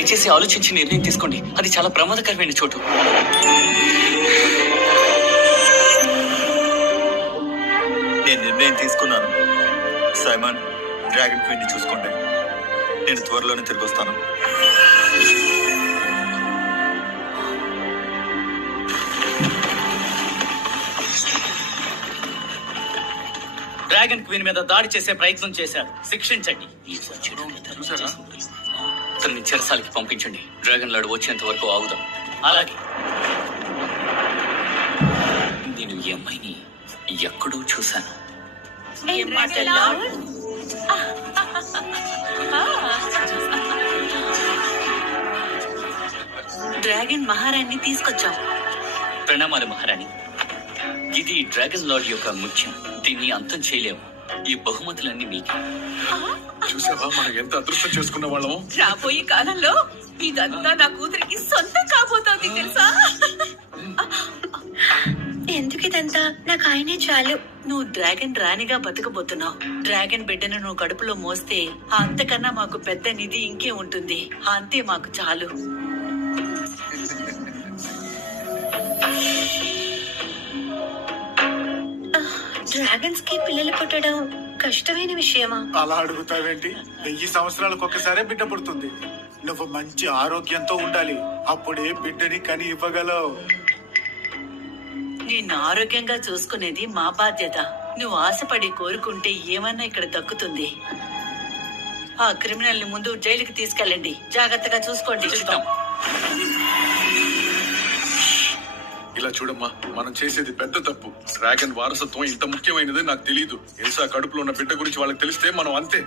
దయచేసి ఆలోచించి నిర్ణయం తీసుకోండి. అది చాలా ప్రమాదకరమైన చోటు. నేను నిర్ణయం తీసుకున్నాను. సైమన్, డ్రాగన్ క్వీన్ ని చూసుకోండి. నేను త్వరలోనే తిరిగి వస్తాను. డ్రాగన్ క్వీన్ మీద దాడి చేసే ప్రయత్నం చేశాడు. శిక్షించండి. అతన్ని చెరసాలకి పంపించండి. డ్రాగన్ లార్డ్ వచ్చేంత వరకు ఆగుదాం. అలాగే. నేను ఈ అమ్మాయిని ఎక్కడో చూశాను. డ్రాగన్ మహారాణి తీసుకొచ్చాం. ప్రణామాలు మహారాణి. ఇది డ్రాగన్ లార్డ్ యొక్క ముఖ్యం. దీన్ని అంతం చేయలేము. ఈ బహుమతులన్నీ మీకే. చూసావా మనం ఎంత అదృష్టం చేసుకున్న వాళ్ళము. రాబోయే కాలంలో ఇదంతా నా కూతురికి సొంతం కాబోతోంది తెలుసా. ఎందుకు ఇదంతా? నాకు ఆయనే చాలు. నువ్వు డ్రాగన్ రాణిగా బతకబోతున్నావు. డ్రాగన్ బిడ్డను నువ్వు కడుపులో మోస్తే అంతకన్నా మాకు పెద్ద నిధి ఇంకే ఉంటుంది. అంతే మాకు చాలు. డ్రాగన్స్ కి పిల్లలు పుట్టడం కష్టమైన విషయమా? అలా అడుగుతావేంటి? 1000 సంవత్సరాలకు ఒకసారి బిడ్డ పుడుతుంది. నువ్వు మంచి ఆరోగ్యంతో ఉండాలి. అప్పుడే బిడ్డని కని ఇవ్వగలవు. నిన్ను ఆరోగ్యంగా చూసుకునేది మా బాధ్యత. నువ్వు ఆశపడి కోరుకుంటే ఏమన్నా ఇక్కడ దక్కుతుంది. ఆ క్రిమినల్ ని ముందు జైలుకి తీసుకెళ్ళండి. జాగ్రత్తగా చూసుకోండి. ఇలా చూడమ్మా, మనం చేసేది పెద్ద తప్పు. డ్రాగన్ వారసత్వం ఇంత ముఖ్యమైనది నాకు తెలియదు. ఎల్సా కడుపులో ఉన్న బిడ్డ గురించి వాళ్ళకి తెలిస్తే మనం అంతే.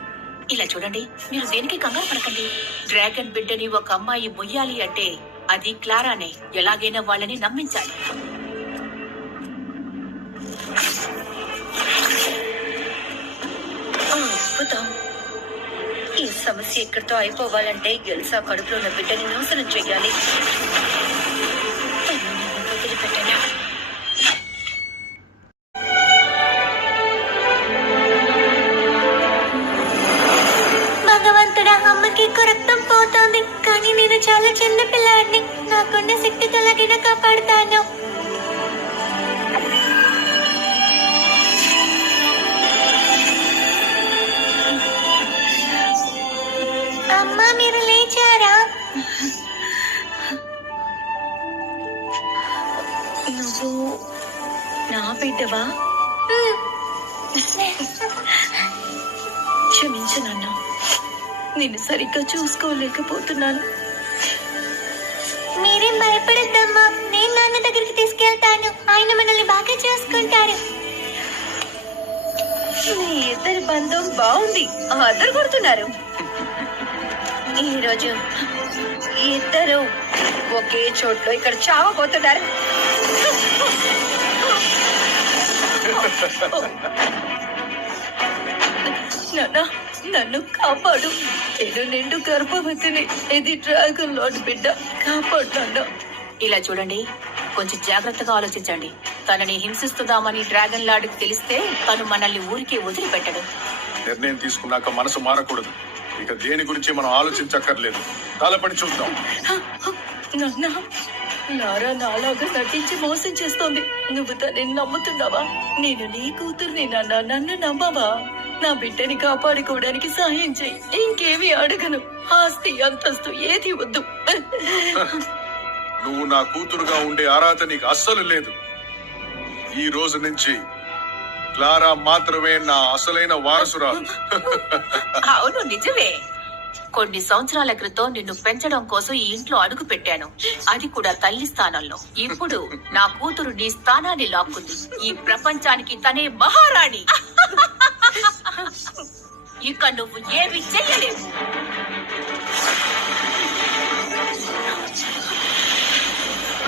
ఇలా చూడండి, మీరు దేనికి కంగారు పడకండి. డ్రాగన్ బిడ్డని ఒక అమ్మాయి మొయ్యాలి అంటే అది క్లారానే. ఎలాగైనా వాళ్ళని నమ్మించాలి. అద్భుతం. ఈ సమస్య ఇక్కడితో అయిపోవాలంటే ఎల్సా కడుపులో ఉన్న బిడ్డని నాశనం చెయ్యాలి. వదిలిపెట్టనా? భగవంతుడా, అమ్మకి రక్తం పోతోంది. కానీ నేను చాలా చిన్న పిల్లాడిని. నాకున్న శక్తి తొలగిన కాపాడుతాను. అమ్మా, మీరు లేచారా? నువ్వు నా బిడ్డవా? క్షమించు నాన్న, నిన్ను సరిగ్గా చూసుకోలేకపోతున్నాను. మీరేం భయపడద్దమ్మా. నేను నాన్న దగ్గరికి తీసుకెళ్తాను. ఆయన మనల్ని బాగా చూసుకుంటారు. మీ ఇద్దరి బంధం బాగుంది. అద్దరు కొడుతున్నారు. ఈరోజు ఇద్దరు ఒకే చోట్లో ఇక్కడ చావబోతున్నారు. నాన్న, నన్ను కాపాడు. నేను నిండు గర్భవతిని. ఇది డ్రాగన్ లార్డ్ బిడ్డ. కాపాడు నాన్న. ఇలా చూడండి, కొంచెం జాగ్రత్తగా ఆలోచించండి. తనని హింసిస్తున్నామని డ్రాగన్ లార్డ్ కి తెలిస్తే తను మనల్ని ఊరికే వదిలిపెట్టడు. నిర్ణయం తీసుకున్నాక మనసు మారకూడదు. ఇక దేని గురించి మనం ఆలోచించక్కర్లేదు. తలపడి చూద్దాం. నాన్న, లారా నాలాగా నటించి మోసం చేస్తోంది. నువ్వు తనని నమ్ముతున్నావా? నేను నీ కూతుర్ని నాన్న. నన్ను నమ్మవా? నా బిడ్డని కాపాడుకోవడానికి సాయం చెయ్యి. ఇంకేమీ అడగను. ఆస్తి అంతస్తు ఏది వద్దు. నువ్వు నా కూతురుగా ఉండే అర్హత నీకు అస్సలు లేదు. ఈ రోజు నుంచి క్లారా మాత్రమే నా అసలైన వారసురాలు. అవును, నిజమే. కొన్ని సంవత్సరాల క్రితం నిన్ను పెంచడం కోసం ఈ ఇంట్లో అడుగు పెట్టాను. అది కూడా తల్లి స్థానంలో. ఇప్పుడు నా కూతురు నీ స్థానాన్ని లాక్కుంది. ఈ ప్రపంచానికి తనే మహారాణి. ఇక నువ్వు ఏమి చెయ్యలేవు.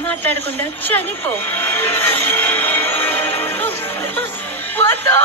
మాట్లాడకుండా చనిపో. వద్దు.